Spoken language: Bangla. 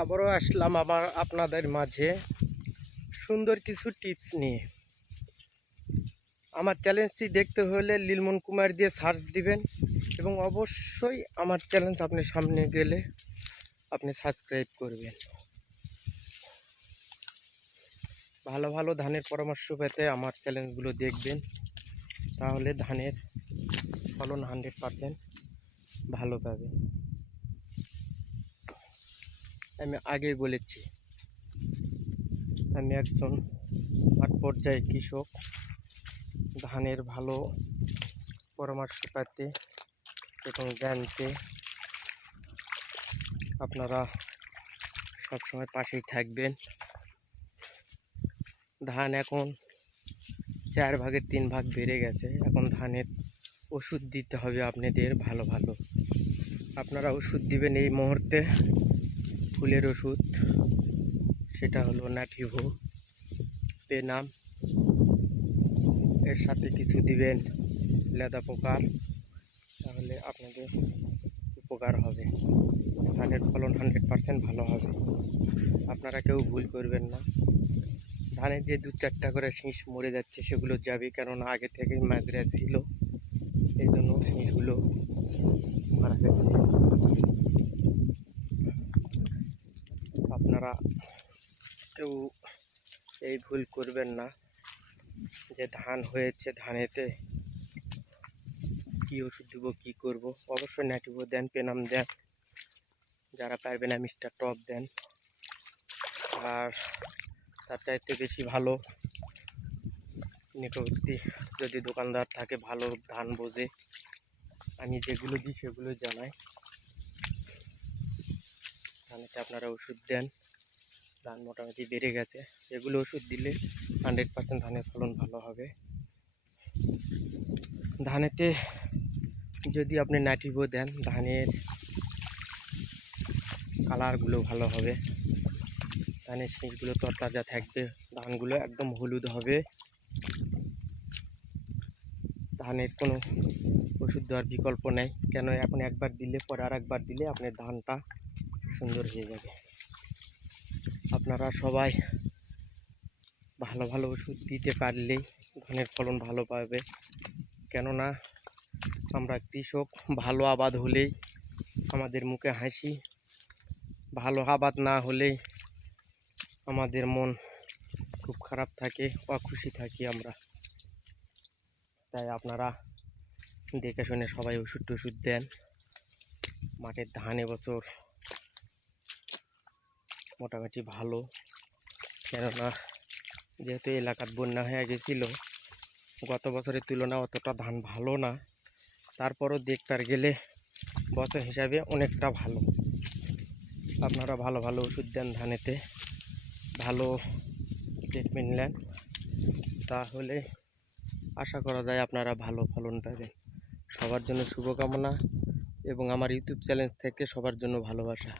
আবারও আসলাম আপনাদের মাঝে সুন্দর কিছু টিপস নিয়ে। আমার চ্যালেঞ্জটি দেখতে হলে লিলমন কুমার দিয়ে সার্চ দিবেন এবং অবশ্যই আমার চ্যালেঞ্জ আপনার সামনে গেলে আপনি সাবস্ক্রাইব করবেন। ভালো ভালো ধানের পরামর্শ পেতে আমার চ্যালেঞ্জগুলো দেখবেন, তাহলে ধানের ফলন 100% ভালো পাবেন। আমি আগেই বলেছি, আমি একজন মাঠ পর্যায়ে কৃষক। ধানের ভালো পরামর্শ পেতে এবং জানতে আপনারা সবসময় পাশেই থাকবেন। ধান এখন 4 ভাগের 3 ভাগ বেড়ে গেছে। এখন ধানের ওষুধ দিতে হবে আপনাদের ভালো ভালো। আপনারা ওষুধ দিবেন এই মুহূর্তে, ফুলের ওষুধ, সেটা হলো নাটিভো, পেনাম, এর সাথে কিছু দিবেন লেদা পোকার, তাহলে আপনাদের উপকার হবে। ধানের ফলন 100% ভালো হবে। আপনারা কেউ ভুল করবেন না। ধানের যে 2-4টা করে শীষ মরে যাচ্ছে সেগুলো যাবে, কেননা আগে থেকেই মাজরা ছিল, এই জন্য শীষগুলো মারা গেছে। আপনারা কেউ এই ভুল করবেন না যে ধান হয়েছে, ধানেতে কী ওষুধ দেবো, কী করব। অবশ্যই নাটিভো দেন, পেনাম দেন, যারা পারবেন মিস্টার টপ দেন। আর তার চাইতে বেশি ভালো নিকটবর্তী যদি দোকানদার থাকে, ভালো ধান বোঝে, আমি যেগুলো দিই সেগুলো জানাই। ধানেতে আপনারা ওষুধ দেন। ধান মোটামুটি বেড়ে গেছে, এগুলো ওষুধ দিলে 100% ধানের ফলন ভালো হবে। ধানেতে যদি আপনি নাটিভো দেন, ধানের কালারগুলো ভালো হবে, ধানের শীষগুলো তরতাজা থাকবে, ধানগুলো একদম হলুদ হবে। ধানের কোনো ওষুধ দেওয়ার বিকল্প নেই, কেন এখন একবার দিলে পরে আর একবার দিলে আপনার ধানটা সুন্দর হয়ে যাবে। আপনারা সবাই ভালো ভালো ওষুধ দিতে পারলেই ধানের ফলন ভালো পাবে, কেননা আমরা কৃষক। ভালো আবাদ হলেই আমাদের মুখে হাসি, ভালো আবাদ না হলেই আমাদের মন খুব খারাপ থাকে, অখুশি থাকি আমরা। তাই আপনারা দেখে শুনে সবাই ওষুধ টষুধ দেন। মাঠের ধান এবছর মোটামুটি ভালো, কেননা যেহেতু এলাকার বন্যা হয়ে গেছিলো, গত বছরের তুলনায় অতটা ধান ভালো না, তারপরও দেখতে গেলে বছর হিসাবে অনেকটা ভালো। আপনারা ভালো ভালো ওষুধ দেন ধানেতে, ভালো ট্রিটমেন্ট নেন, তাহলে আশা করা যায় আপনারা ভালো ফলন পাবেন। সবার জন্য শুভকামনা এবং আমার ইউটিউব চ্যানেল থেকে সবার জন্য ভালোবাসা।